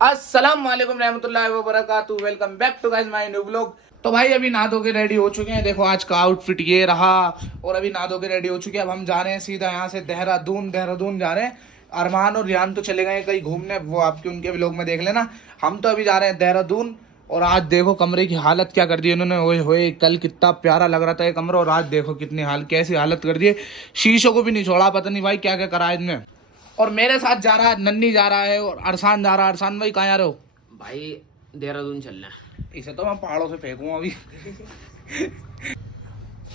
अस्सलाम वालेकुम रहमतुल्लाहि व बरकातुहू। Welcome back to guys my new vlog. तो भाई अभी नहा धो के रेडी हो चुके हैं। देखो आज का आउटफिट ये रहा और अभी नहा धो के रेडी हो चुके हैं। अब हम जा रहे हैं सीधा यहाँ से देहरादून जा रहे हैं। अरमान और रियान तो चले गए कहीं घूमने, वो आपके उनके व्लॉग में देख लेना। हम तो अभी जा रहे हैं देहरादून। और आज देखो कमरे की हालत क्या कर दी इन्होंने। ओए होए, कल कितना प्यारा लग रहा था ये कमरा और आज देखो कितनी कैसी हालत कर दी है। शीशों को भी नहीं छोड़ा, पता नहीं भाई क्या क्या करा इनमें। और मेरे साथ जा रहा है नन्नी, जा रहा है और अरसान जा रहा है। अरसान भाई कहाँ जा रहे हो? भाई देहरादून चलना है। इसे तो मैं पहाड़ों से फेंकूं अभी।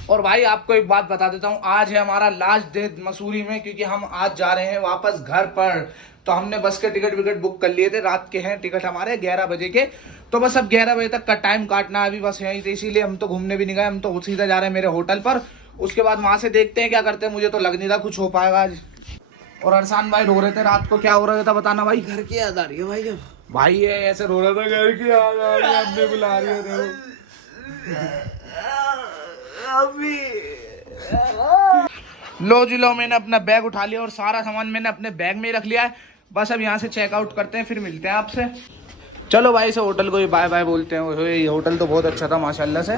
और भाई आपको एक बात बता देता हूँ, आज है हमारा लास्ट डे मसूरी में, क्योंकि हम आज जा रहे हैं वापस घर पर। तो हमने बस के टिकट विकट बुक कर लिए थे, रात के हैं टिकट हमारे 11 बजे के। तो बस अब 11 बजे तक का टाइम काटना है अभी बस यहीं से, इसीलिए हम तो घूमने भी नहीं गए। हम तो सीधा जा रहे हैं मेरे होटल पर। उसके बाद वहां से देखते हैं क्या करते हैं। मुझे तो लग नहीं रहा कुछ हो पाएगा आज। और अरसान भाई रो रहे थे रात को, क्या हो रहा था बताना भाई। घर की याद आ रही है भाई। जब भाई ये ऐसे रो रहा था, घर की याद आ रही है, हमने बुला रही है। लो जी लो, मैंने अपना बैग उठा लिया और सारा सामान मैंने अपने बैग में ही रख लिया है। बस अब यहाँ से चेकआउट करते हैं, फिर मिलते हैं आपसे। चलो भाई से होटल को ही बाय बाय बोलते हैं। ये होटल तो बहुत अच्छा था माशाल्लाह से।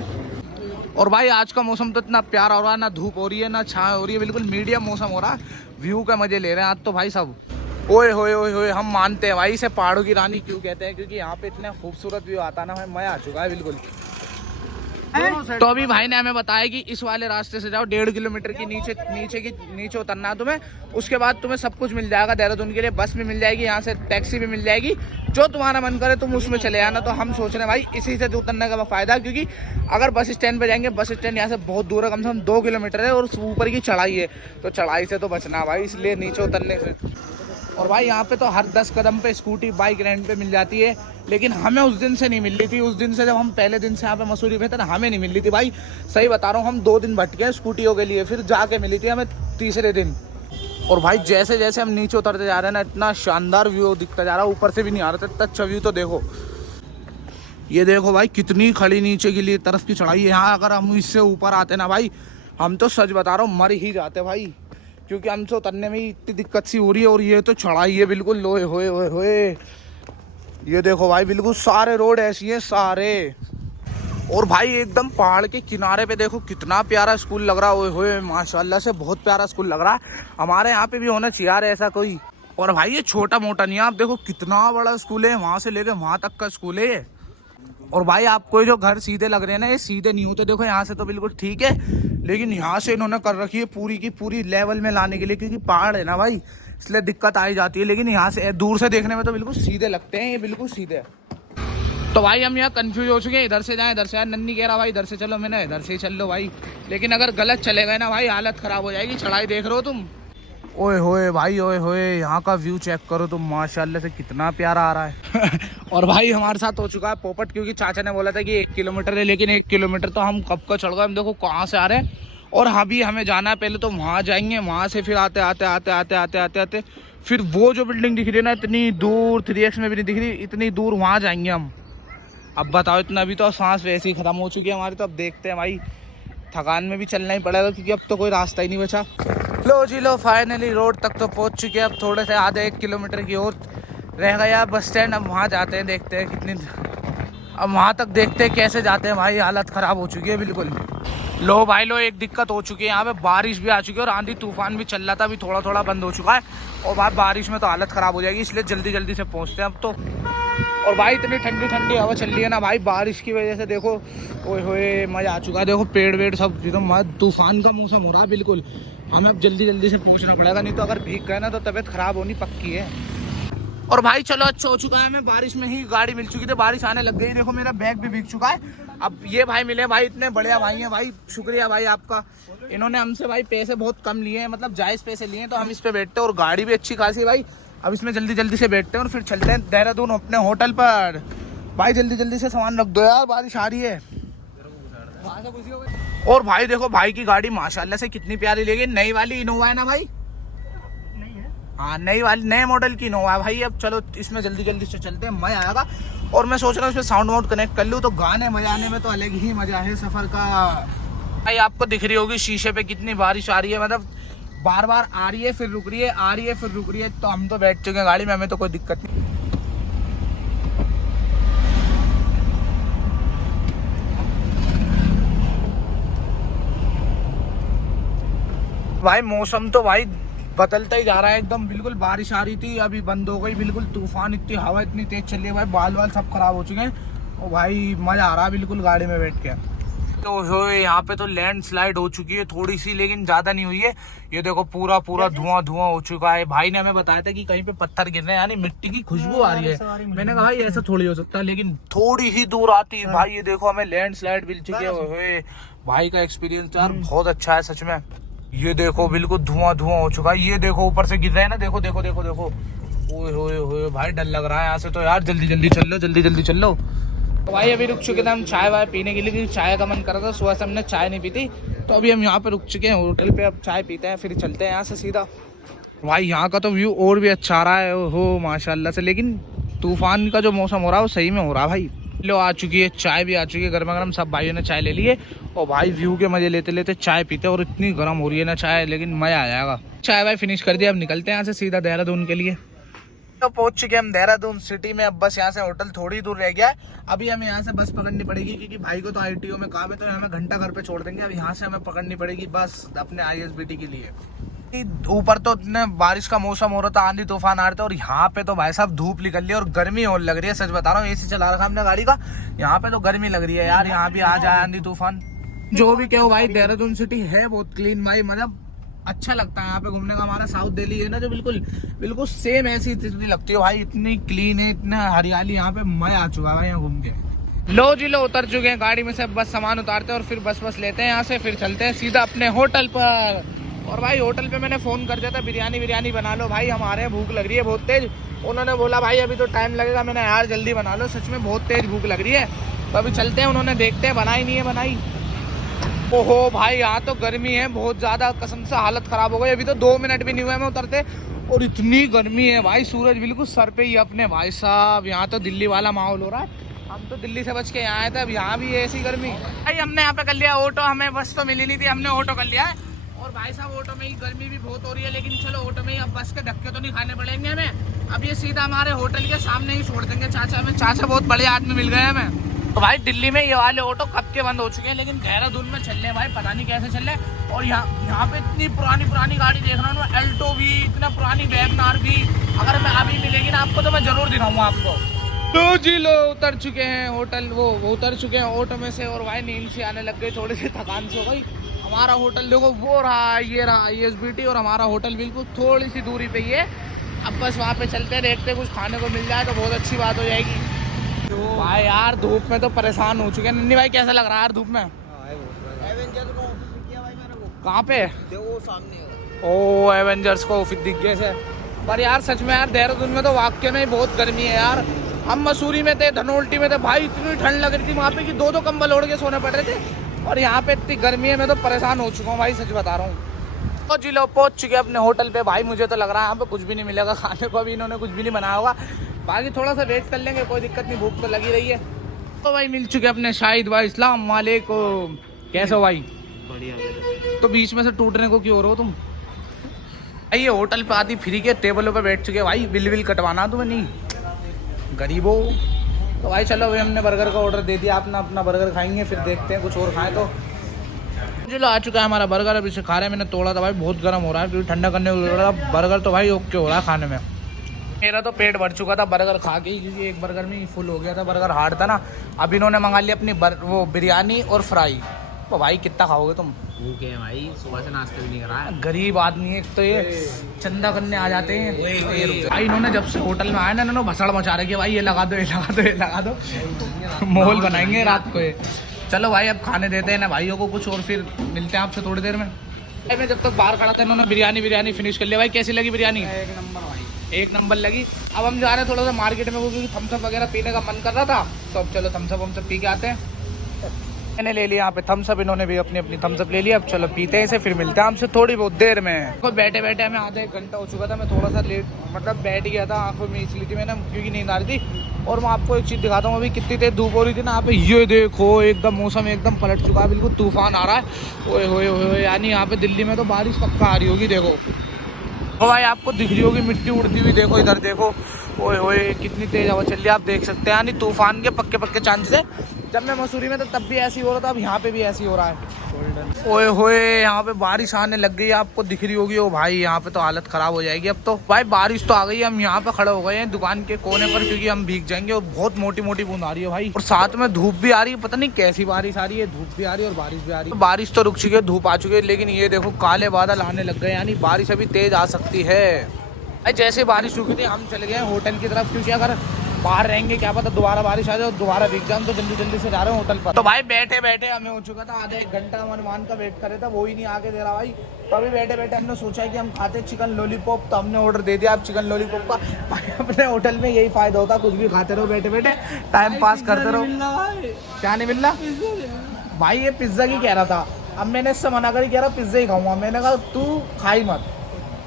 और भाई आज का मौसम तो इतना प्यारा हो रहा है, ना धूप हो रही है ना छाँव हो रही है, बिल्कुल मीडियम मौसम हो रहा है। व्यू का मजे ले रहे हैं आज तो भाई सब। ओए होए ओए होए, हम मानते हैं भाई इसे पहाड़ों की रानी क्यों कहते हैं, क्योंकि यहाँ पे इतना खूबसूरत व्यू आता है ना भाई, मजा आ चुका है बिल्कुल। तो अभी भाई ने हमें बताया कि इस वाले रास्ते से जाओ, 1.5 किलोमीटर की नीचे उतरना है तुम्हें। उसके बाद तुम्हें सब कुछ मिल जाएगा देहरादून के लिए। बस भी मिल जाएगी, यहाँ से टैक्सी भी मिल जाएगी, जो तुम्हारा मन करे तुम उसमें चले आना। तो हम सोच रहे हैं भाई इसी से उतरने का फायदा, क्योंकि अगर बस स्टैंड पे जाएंगे, बस स्टैंड यहाँ से बहुत दूर है, कम से कम 2 किलोमीटर है और ऊपर की चढ़ाई है। तो चढ़ाई से तो बचना भाई, इसलिए नीचे उतरने से। और भाई यहाँ पे तो हर 10 कदम पे स्कूटी बाइक रेंट पे मिल जाती है, लेकिन हमें उस दिन से नहीं मिल रही थी। उस दिन से जब हम पहले दिन से यहाँ पे मसूरी में थे ना, हमें नहीं मिल रही थी भाई, सही बता रहा हूँ। हम 2 दिन भटके स्कूटियों के लिए, फिर जाके मिली थी हमें तीसरे दिन। और भाई जैसे जैसे हम नीचे उतरते जा रहे हैं ना, इतना शानदार व्यू दिखता जा रहा है, ऊपर से भी नहीं आ रहा था इतना अच्छा व्यू। तो देखो ये देखो भाई कितनी खड़ी नीचे के लिए तरफ की चढ़ाई है। यहाँ अगर हम इससे ऊपर आते ना भाई, हम तो सच बता रहा हूँ मर ही जाते भाई, क्योंकि हमसे उतरने में ही इतनी दिक्कत सी हो रही है। और ये तो चढ़ाई है बिल्कुल, लोए होए होए होए। ये देखो भाई बिल्कुल सारे रोड ऐसी हैं सारे। और भाई एकदम पहाड़ के किनारे पे देखो कितना प्यारा स्कूल लग रहा है। ओए होए माशाल्लाह से बहुत प्यारा स्कूल लग रहा है। हमारे यहाँ पे भी होना चाहिए यार ऐसा कोई। और भाई ये छोटा मोटा नहीं है, आप देखो कितना बड़ा स्कूल है, वहां से लेके वहां तक का स्कूल है ये। और भाई आपको जो घर सीधे लग रहे हैं ना, ये सीधे नहीं होते। देखो यहाँ से तो बिल्कुल ठीक है, लेकिन यहाँ से इन्होंने कर रखी है पूरी की पूरी लेवल में लाने के लिए, क्योंकि पहाड़ है ना भाई, इसलिए दिक्कत आ ही जाती है। लेकिन यहाँ से दूर से देखने में तो बिल्कुल सीधे लगते हैं, ये बिल्कुल सीधे। तो भाई हम यहाँ कंफ्यूज हो चुके हैं, इधर से जाएं इधर से आए। नन्नी कह रहा भाई इधर से चलो, मैंने इधर से ही चल लो भाई। लेकिन अगर गलत चले गए ना भाई, हालत खराब हो जाएगी। चढ़ाई देख रहे हो तुम, ओए होए भाई ओए होए, यहाँ का व्यू चेक करो तुम, माशाल्लाह से कितना प्यारा आ रहा है। और भाई हमारे साथ हो चुका है पोपट, क्योंकि चाचा ने बोला था कि 1 किलोमीटर है, लेकिन 1 किलोमीटर तो हम कब का चढ़ गए। हम देखो कहाँ से आ रहे हैं। और अभी हमें जाना है, पहले तो वहाँ जाएंगे, वहाँ से फिर आते आते फिर वो जो बिल्डिंग दिख रही है ना इतनी दूर, 3x में भी नहीं दिख रही, इतनी दूर वहाँ जाएंगे हम। अब बताओ इतना, अभी तो सांस वैसे ही खत्म हो चुकी है हमारी। तो अब देखते हैं भाई, थकान में भी चलना ही पड़ेगा, क्योंकि अब तो कोई रास्ता ही नहीं बचा। लो जी लो, फाइनली रोड तक तो पहुंच चुके हैं। अब थोड़े से आधे 1 किलोमीटर की और रह गया बस स्टैंड। अब वहाँ जाते हैं, देखते हैं कितनी, अब वहाँ तक देखते हैं कैसे जाते हैं भाई। हालत ख़राब हो चुकी है बिल्कुल। लो भाई लो, एक दिक्कत हो चुकी है, यहाँ पे बारिश भी आ चुकी है और आंधी तूफान भी चल रहा था, अभी थोड़ा थोड़ा बंद हो चुका है। और भाई बारिश में तो हालत ख़राब हो जाएगी, इसलिए जल्दी जल्दी से पहुँचते हैं अब तो। और भाई इतनी ठंडी ठंडी हवा चल रही है ना भाई, बारिश की वजह से देखो ओए होए मजा आ चुका है। देखो पेड़ वेड़ सब एकदम तूफान का मौसम हो रहा है बिल्कुल। हमें अब जल्दी जल्दी से पहुंचना पड़ेगा, नहीं तो अगर भीग गए ना तो तबीयत खराब होनी पक्की है। और भाई चलो अच्छा हो चुका है, हमें बारिश में ही गाड़ी मिल चुकी थी, बारिश आने लग गई। देखो मेरा बैग भी भीग चुका है। अब ये भाई मिले भाई, इतने बढ़िया भाई हैं भाई, शुक्रिया भाई आपका। इन्होंने हमसे भाई पैसे बहुत कम लिए हैं, मतलब जायज़ पैसे लिए हैं, तो हम इस पे बैठते हैं। और गाड़ी भी अच्छी खासी है भाई। अब इसमें जल्दी जल्दी से बैठते हैं और फिर चलते हैं देहरादून अपने होटल पर। भाई जल्दी जल्दी से सामान रख दो यार, बारिश आ रही है। और भाई देखो भाई की गाड़ी माशाल्लाह से कितनी प्यारी, लेकिन नई वाली इनोवा है ना भाई, हाँ नई वाली नए मॉडल की इनोवा है भाई। अब चलो इसमें जल्दी जल्दी से चलते हैं, मजा आएगा। और मैं सोच रहा हूँ इसमें साउंड वाउंड कनेक्ट कर लूँ, तो गाने बजाने में तो अलग ही मजा है सफर का। भाई आपको दिख रही होगी शीशे पे कितनी बारिश आ रही है, मतलब बार बार आ रही है फिर रुक रही है, आ रही है फिर रुक रही है। तो हम तो बैठ चुके हैं गाड़ी में, हमें तो कोई दिक्कत नहीं। भाई मौसम तो भाई बदलता ही जा रहा है एकदम। बिल्कुल बारिश आ रही थी, अभी बंद हो गई। बिल्कुल तूफान, इतनी हवा इतनी तेज चल रही है भाई, बाल वाल सब खराब हो चुके हैं। और भाई मजा आ रहा है बिल्कुल गाड़ी में बैठ के। तो यहाँ पे तो लैंडस्लाइड हो चुकी है थोड़ी सी, लेकिन ज्यादा नहीं हुई है। ये देखो पूरा पूरा धुआं धुआं हो चुका है। भाई ने हमें बताया था कि कहीं पे पत्थर गिर रहे हैं, यानी मिट्टी की खुशबू आ रही है। मैंने कहा भाई ऐसा थोड़ी हो सकता है, लेकिन थोड़ी ही दूर आती है भाई। ये देखो हमें लैंडस्लाइड मिल चुकी है। भाई का एक्सपीरियंस यार बहुत अच्छा है सच में। ये देखो बिल्कुल धुआं धुआं हो चुका है। ये देखो ऊपर से गिर रहे हैं ना, देखो देखो देखो देखो। ओए होए होए भाई डर लग रहा है यहाँ से तो यार। जल्दी जल्दी चल लो, जल्दी जल्दी चल लो। तो भाई अभी रुक चुके थे हम चाय वाय पीने के लिए, क्योंकि चाय का मन कर रहा था। सुबह से हमने चाय नहीं पी थी, तो अभी हम यहाँ पे रुक चुके हैं होटल पे। अब चाय पीते हैं फिर चलते हैं यहाँ से सीधा। भाई यहाँ का तो व्यू और भी अच्छा आ रहा है हो माशाल्लाह से। लेकिन तूफान का जो मौसम हो रहा है वो सही में हो रहा है भाई। लो आ चुकी है चाय भी आ चुकी है गर्मा गर्म। सब भाइयों ने चाय ले ली है और भाई व्यू के मजे लेते लेते चाय पीते। और इतनी गर्म हो रही है ना चाय, लेकिन मजा आ जाएगा। चाय वाय फिनिश कर दिया, अब निकलते हैं यहाँ से सीधा देहरादून के लिए। तो पहुंच चुके हम देहरादून सिटी में। अब बस यहाँ से होटल थोड़ी दूर रह गया है। अभी हमें यहाँ से बस पकड़नी पड़ेगी, क्योंकि भाई को तो ITO में काम है, तो हमें घंटा घर पे छोड़ देंगे। अब यहाँ से हमें पकड़नी पड़ेगी बस अपने ISBT के लिए। ऊपर तो इतने बारिश का मौसम हो रहा था, आंधी तूफान आ रहे थे, और यहाँ पे तो भाई साहब धूप निकल रही है और गर्मी होने लग रही है। सच बता रहा हूँ, AC चला रखा हमने गाड़ी का, यहाँ पे तो गर्मी लग रही है यार। यहाँ भी आ जाए आंधी तूफान, जो भी कहो भाई देहरादून सिटी है बहुत क्लीन भाई। मतलब अच्छा लगता है यहाँ पे घूमने का। हमारा साउथ दिल्ली है ना जो बिल्कुल बिल्कुल सेम ऐसी स्थिति लगती है भाई। इतनी क्लीन है, इतना हरियाली, यहाँ पे मजा आ चुका है भाई यहाँ घूम के। लो जी लो, उतर चुके हैं गाड़ी में से। बस सामान उतारते हैं और फिर बस लेते हैं यहाँ से, फिर चलते हैं सीधा अपने होटल पर। और भाई होटल पे मैंने फोन कर दिया था बिरयानी बना लो भाई, हमारे भूख लग रही है बहुत तेज। उन्होंने बोला भाई अभी तो टाइम लगेगा। मैंने यार जल्दी बना लो, सच में बहुत तेज भूख लग रही है। तो अभी चलते हैं, उन्होंने देखते हैं बनाई नहीं है बनाई। ओहो भाई यहाँ तो गर्मी है बहुत ज्यादा, कसम से हालत खराब हो गई। अभी तो 2 मिनट भी नहीं हुए हमें उतरते, और इतनी गर्मी है भाई। सूरज बिल्कुल सर पे ही अपने भाई साहब। यहाँ तो दिल्ली वाला माहौल हो रहा है। हम तो दिल्ली से बच के यहाँ आए थे, अब यहाँ भी ऐसी गर्मी। भाई हमने यहाँ पे कर लिया ऑटो, हमें बस तो मिली नहीं थी, हमने ऑटो कर लिया है। और भाई साहब ऑटो में ही गर्मी भी बहुत हो रही है, लेकिन चलो ऑटो में ही, अब बस के धक्के तो नहीं खाने पड़ेंगे हमें। अब ये सीधा हमारे होटल के सामने ही छोड़ देंगे। चाचा हमें, चाचा बहुत बड़े आदमी मिल गए हमें। तो भाई दिल्ली में ये वाले ऑटो कब के बंद हो चुके हैं, लेकिन देहरादून में चल रहे हैं भाई, पता नहीं कैसे चल रहे हैं। और यहाँ पे इतनी पुरानी गाड़ी देख रहा हूँ, एल्टो भी, इतना पुरानी वैगनार भी। अगर मैं अभी मिलेगी ना आपको तो मैं जरूर दिखाऊंगा आपको। तो जी लो उतर चुके हैं होटल, वो उतर चुके हैं ऑटो में से। और भाई नींद सी आने लग गई, थोड़ी सी थकान से हो गई। हमारा होटल देखो वो रहा, ये रहा ISBT, और हमारा होटल बिल्कुल थोड़ी सी दूरी पे ही है। अब बस वहाँ पे चलते देखते, कुछ खाने को मिल जाए तो बहुत अच्छी बात हो जाएगी। भाई यार धूप में तो परेशान हो चुके हैं। नन्नी भाई कैसा लग रहा है यार धूप में? कहाँ पे? देखो सामने। ओ एवेंजर्स को ऑफिस दिख गए से। पर यार सच में यार देहरादून में तो वाकई में बहुत गर्मी है यार। हम मसूरी में थे, धनोल्टी में थे भाई, इतनी ठंड लग रही थी वहाँ पे कि 2 कंबल ओढ़ के सोने पड़ रहे थे। और यहाँ पे इतनी गर्मी है, मैं तो परेशान हो चुका हूँ भाई, सच बता रहा हूँ। तो जी लोग पहुँच चुके अपने होटल पे। भाई मुझे तो लग रहा है यहाँ पे कुछ भी नहीं मिलेगा खाने को, अभी इन्होंने कुछ भी नहीं बनाया होगा। बाकी थोड़ा सा वेट कर लेंगे, कोई दिक्कत नहीं, भूख तो लगी रही है। तो भाई मिल चुके अपने शाहिद भाई। अस्सलाम वालेकुम, कैसे हो भाई? बढ़िया। तो बीच में से टूटने को क्यों हो रहे हो तुम? ये होटल पे आती फ्री के टेबलों पे बैठ चुके भाई, बिल कटवाना तुम्हें नहीं, गरीबों। तो भाई चलो भाई हमने बर्गर का ऑर्डर दे दिया, अपना बर्गर खाएंगे, फिर देखते हैं कुछ और खाएं। तो चलो आ चुका है हमारा बर्गर, अभी से खा रहे हैं। मैंने तोड़ा था भाई, बहुत गर्म हो रहा है क्योंकि ठंडा करने को बर्गर तो भाई ओके हो रहा है खाने में। मेरा तो पेट भर चुका था बर्गर खा के, क्योंकि एक बर्गर में ही फुल हो गया था, बर्गर हार्ड था ना। अब इन्होंने मंगा लिया अपनी वो बिरयानी और फ्राई। तो भाई कितना खाओगे तुम? भूखे हैं भाई, सुबह से नाश्ता भी नहीं करा है। गरीब आदमी है, तो ये चंदा करने आ जाते हैं भाई। इन्होंने जब से होटल में आया ना, इन्होंने भसड़ मचा रहे कि भाई ये लगा दो, ये लगा दो, ये लगा दो। माहौल बनाएंगे रात को ये। चलो भाई अब खाने देते हैं ना भाइयों को कुछ, और फिर मिलते हैं आपसे थोड़ी देर में। मैं जब तक बाहर खड़ा था इन्होंने बिरयानी फिनिश कर लिया। भाई कैसी लगी बिरयानी? एक नंबर भाई, एक नंबर लगी। अब हम जा रहे हैं थोड़ा सा मार्केट में, क्योंकि थम्सअप वगैरह पीने का मन कर रहा था। तो अब चलो थम्सअप पी के आते हैं। मैंने ले लिया यहाँ पे थम्सअप, इन्होंने भी अपनी थम्सअप ले लिया। अब चलो पीते हैं इसे, फिर मिलते हैं हमसे थोड़ी बहुत देर में। तो बैठे बैठे हमें आधा 1 घंटा हो चुका था। मैं थोड़ा सा लेट, मतलब बैठ गया था, आंखों में इसलिए थी मैंने, क्योंकि नींद आ रही थी। और मैं आपको एक चीज़ दिखाता हूँ, अभी कितनी तेज धूप हो रही थी ना यहाँ पे, ये देखो एकदम मौसम एकदम पलट चुका है, बिल्कुल तूफान आ रहा है। ओए होए होए, यानी यहाँ पे दिल्ली में तो बारिश पक्का आ रही होगी। देखो तो भाई आपको दिख रही होगी मिट्टी उड़ती हुई, देखो इधर देखो, ओए होए कितनी तेज हवा चल रही है, आप देख सकते हैं। यानी तूफान के पक्के पक्के चांसेस है। जब मैं मसूरी में तो तब भी ऐसे ही हो रहा था, अब यहाँ पे भी ऐसे ही हो रहा है। ओए होए यहाँ पे बारिश आने लग गई है, आपको दिख रही होगी। ओ भाई यहाँ पे तो हालत खराब हो जाएगी अब तो। भाई बारिश तो आ गई है, हम यहाँ पे खड़े हो गए हैं दुकान के कोने पर, क्योंकि हम भीग जाएंगे। और बहुत मोटी मोटी बूंद आ रही है भाई, और साथ में धूप भी आ रही है। पता नहीं कैसी बारिश आ रही है, धूप भी आ रही है और बारिश भी आ रही है। बारिश तो रुक चुकी है, धूप आ चुकी है, लेकिन ये देखो काले बादल आने लग गए, यानी बारिश अभी तेज आ सकती है। जैसे बारिश रुकी थी हम चले गए होटल की तरफ, क्योंकि अगर बाहर रहेंगे क्या पता दोबारा बारिश आ जाए, दोबारा भीग जाए, तो जल्दी जल्दी से जा रहे हैं होटल पर। तो भाई बैठे बैठे हमें हो चुका था आधा एक घंटा, मनमान का वेट करे था, वो ही नहीं आके दे रहा भाई। तो अभी बैठे बैठे हमने सोचा कि हम खाते चिकन लॉलीपॉप, तो हमने ऑर्डर दे दिया अब चिकन लॉलीपॉप का। भाई अपने होटल में यही फायदा होता, कुछ भी खाते रहो बैठे बैठे, टाइम पास करते रहो। क्या नहीं मिल रहा भाई? ये पिज्जा की कह रहा था, अब मैंने इससे मना कर, कह रहा पिज्जा ही खाऊंगा। मैंने कहा तू खाई मत,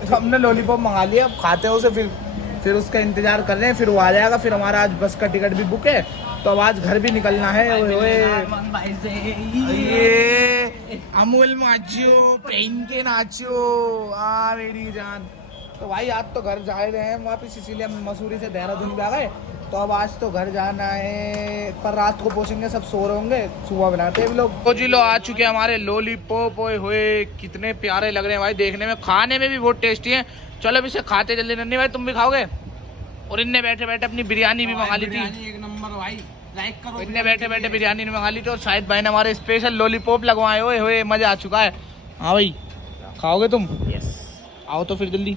तो हमने लॉलीपॉप मंगा लिया, अब खाते हैं उसे, फिर उसका इंतजार कर रहे हैं, फिर वो आ जाएगा। फिर हमारा आज बस का टिकट भी बुक है, तो अब आज घर भी निकलना है। ये अमूल माचियो पहन के नाचियो आ मेरी जान। तो भाई आज तो घर जा रहे हैं वापस, इसीलिए हम मसूरी से देहरादून भी आ गए। तो अब आज तो घर जाना है, पर रात को पहुंचेंगे, सब सो रहे होंगे, सुबह बनाते हैं लोग। तो जी लो आ चुके हैं हमारे लॉलीपॉप। ओए होए कितने प्यारे लग रहे हैं भाई देखने में, खाने में भी बहुत टेस्टी है। चलो अब इसे खाते जल्दी। नन्ही भाई तुम भी खाओगे? और इनने बैठे बैठे अपनी बिरयानी भी मंगा ली थी, एक नंबर भाई, लाइक करो। इनने बैठे बैठे बिरयानी भी मंगा ली थी, और शाहिद भाई ने हमारे स्पेशल लॉलीपॉप लगवाए। ओए होए मजा आ चुका है। हाँ भाई खाओगे तुम? यस। आओ तो फिर जल्दी।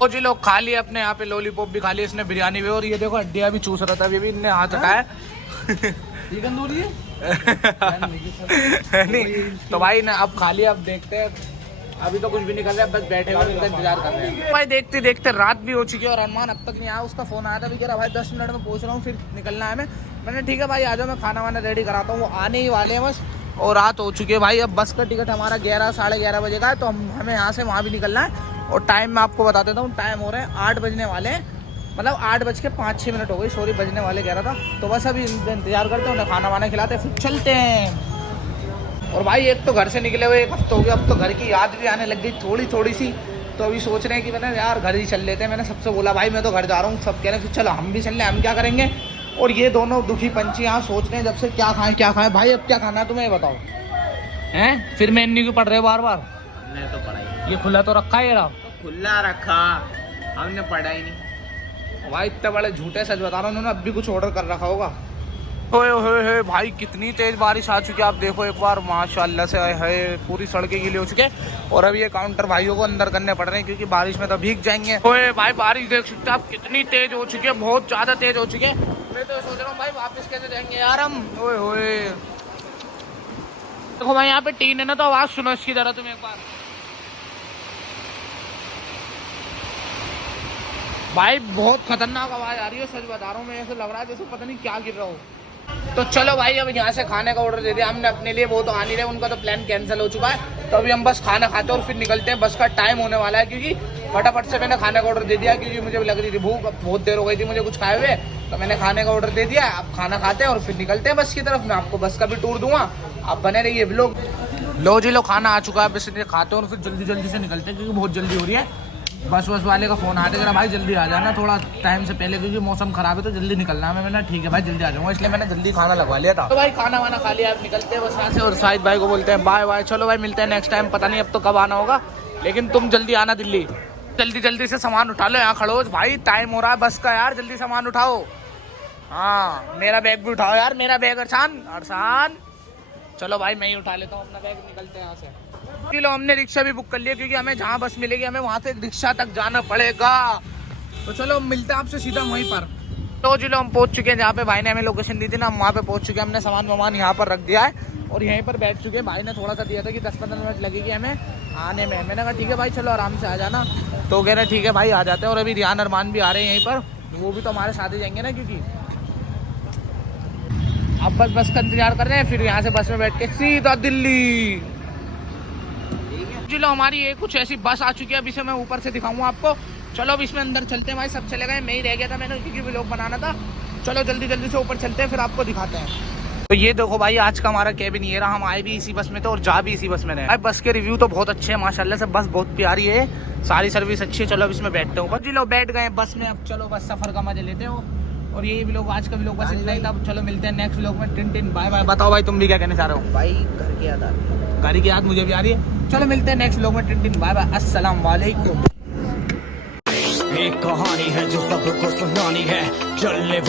तो जी लोग खा लिए अपने यहाँ पे लॉलीपॉप भी खा लिए, इसने बिरयानी भी, और ये देखो हड्डियाँ भी चूस रहा था अभी भी, इनने हाथ हटाया। ये तंदूरी है नहीं तो भाई ना अब खा लिया, अब देखते हैं। अभी तो कुछ भी नहीं कर रहे, बस बैठे हुए उनका इंतजार कर रहे हैं। भाई देखते देखते रात भी हो चुकी है, और अरमान अब तक नहीं आया। उसका फोन आया था, भी कह रहा भाई 10 मिनट में पहुंच रहा हूँ, फिर निकलना है। मैंने ठीक है भाई आ जाओ, मैं खाना वाना रेडी कराता हूँ। वो आने ही वाले हैं बस, और रात हो चुकी है भाई। अब बस का टिकट हमारा 11 साढ़े 11 बजे का है, तो हमें यहाँ से वहाँ भी निकलना है। और टाइम मैं आपको बता देता हूँ, टाइम हो रहे हैं 8 बजने वाले हैं, मतलब 8:05 हो गई, सॉरी बजने वाले 11 था। तो बस अभी इंतजार करते हैं, उन्हें खाना वाना खिलाते हैं, फिर चलते हैं। और भाई एक तो घर से निकले हुए 1 हफ्ता हो गया, अब तो घर की याद भी आने लग गई थोड़ी थोड़ी सी। तो अभी सोच रहे हैं कि मैंने यार घर ही चल लेते हैं। मैंने सबसे बोला भाई मैं तो घर जा रहा हूँ, सब कह रहे हैं चलो हम भी चल रहे हैं, हम क्या करेंगे। और ये दोनों दुखी पंछी यहाँ सोच रहे हैं जब से क्या खाएं भाई। अब क्या खाना है तुम्हें ये बताओ? हैं फिर मेन्यू क्यों पढ़ रहे हो बार बार? हमने तो पढ़ाई, ये खुला तो रखा है ये रहा, तो खुला रखा, हमने पढ़ा ही नहीं। भाई इतने बड़े झूठे सच बता रहा हूँ, उन्होंने अब भी कुछ ऑर्डर कर रखा होगा। ओए होए होए भाई कितनी तेज बारिश आ चुकी है, आप देखो एक बार माशाल्लाह से है, पूरी सड़कें गीली हो चुके हैं। और अब ये काउंटर भाइयों को अंदर करने पड़ रहे हैं, क्योंकि बारिश में तो भीग जाएंगे। ओए भाई बारिश देख सकते हैं आप कितनी तेज हो चुकी है, बहुत ज्यादा तेज हो चुकी है। मैं तो सोच रहा हूँ भाई वापस कैसे जाएंगे यार हम। ओए होए देखो भाई यहाँ पे टीन है ना, तो आवाज सुनो इसकी जरा तुम एक बार। भाई बहुत खतरनाक आवाज आ रही है, सच बता रहा हूँ मैं, ऐसे लग रहा है जैसे पता नहीं क्या गिर रहा हो। तो चलो भाई अब यहाँ से खाने का ऑर्डर दे दिया हमने अपने लिए, वो तो आ नहीं रहे, उनका तो प्लान कैंसिल हो चुका है। तो अभी हम बस खाना खाते हैं और फिर निकलते हैं, बस का टाइम होने वाला है। क्योंकि फटाफट से मैंने खाने का ऑर्डर दे दिया, क्योंकि मुझे लग रही थी भूख, बहुत देर हो गई थी मुझे कुछ खाए हुए, तो मैंने खाने का ऑर्डर दे दिया। अब खाना खाते हैं और फिर निकलते हैं बस की तरफ। मैं आपको बस का भी टूर दूंगा, आप बने रहिए व्लॉग। लो जी लो खाना आ चुका है, बस इसे खाते हैं और फिर जल्दी जल्दी से निकलते हैं, क्योंकि बहुत जल्दी हो रही है। बस वाले का फोन आते जरा भाई जल्दी आ जाना थोड़ा टाइम से पहले, क्योंकि मौसम खराब है तो जल्दी निकलना है। मैंने ठीक है भाई जल्दी आ जाऊंगा, इसलिए मैंने जल्दी खाना लगवा लिया था। तो भाई खाना वाना खा लिया, अब निकलते हैं बस यहाँ से। और शाहिद भाई को बोलते हैं बाय बाय, चलो भाई मिलते हैं नेक्स्ट टाइम। पता नहीं अब तो कब आना होगा, लेकिन तुम जल्दी आना दिल्ली। जल्दी जल्दी से सामान उठा लो, यहाँ खड़ो भाई, टाइम हो रहा है बस का यार, जल्दी सामान उठाओ। हाँ मेरा बैग भी उठाओ यार, मेरा बैग। अरसान चलो भाई मैं ही उठा लेता हूँ अपना बैग, निकलते हैं यहाँ से। लो हमने रिक्शा भी बुक कर लिया, क्योंकि हमें जहाँ बस मिलेगी हमें वहाँ से रिक्शा तक जाना पड़ेगा। तो चलो मिलते हैं आपसे सीधा वहीं पर। तो चलो हम पहुँच चुके हैं जहाँ पे भाई ने हमें लोकेशन दी थी ना, हम वहाँ पे पहुँच चुके हैं। हमने सामान वामान यहाँ पर रख दिया है और यहीं पर बैठ चुके हैं। भाई ने थोड़ा सा दिया था कि 10-15 मिनट लगेगी हमें आने में। मैंने कहा ठीक है भाई चलो आराम से आ जाना, तो कह रहे ठीक है भाई आ जाते हैं। और अभी रियान अरमान भी आ रहे हैं यहीं पर, वो भी तो हमारे साथ ही जाएंगे ना, क्योंकि अब बस का इंतजार कर रहे हैं। फिर यहाँ से बस में बैठ के सीधा दिल्ली। चलो हमारी ये कुछ ऐसी बस आ चुकी है, अभी से मैं ऊपर से दिखाऊंगा आपको। चलो अब इसमें अंदर चलते हैं भाई, सब चले गए, मैं ही रह गया था, मैंने क्योंकि व्लॉग बनाना था। चलो जल्दी जल्दी से ऊपर चलते हैं, फिर आपको दिखाते हैं। तो ये देखो भाई, आज का हमारा केबिन ये रहा। हम आए भी इसी बस में थे और जा भी इसी बस में रहे। भाई बस के रिव्यू तो बहुत अच्छे हैं माशाल्लाह से, बस बहुत प्यारी है, सारी सर्विस अच्छी है। चलो अब इसमें बैठते हूँ। जी लो बैठ गए बस में, अब चलो बस सफर का मजा लेते हो। और ये भी लोग आज का भी लोग बस इतना ही था। चलो मिलते हैं नेक्स्ट व्लॉग में। टिन बाय बाय। बताओ भाई तुम भी क्या कहना चाह रहे हो? भाई घर की याद आ रही गाड़ी की याद मुझे भी आ रही है। चलो मिलते हैं नेक्स्ट व्लॉग में। टिन बाय बाय। अस्सलाम वालेकुम। एक कहानी है जो सबको सुनानी है, चलने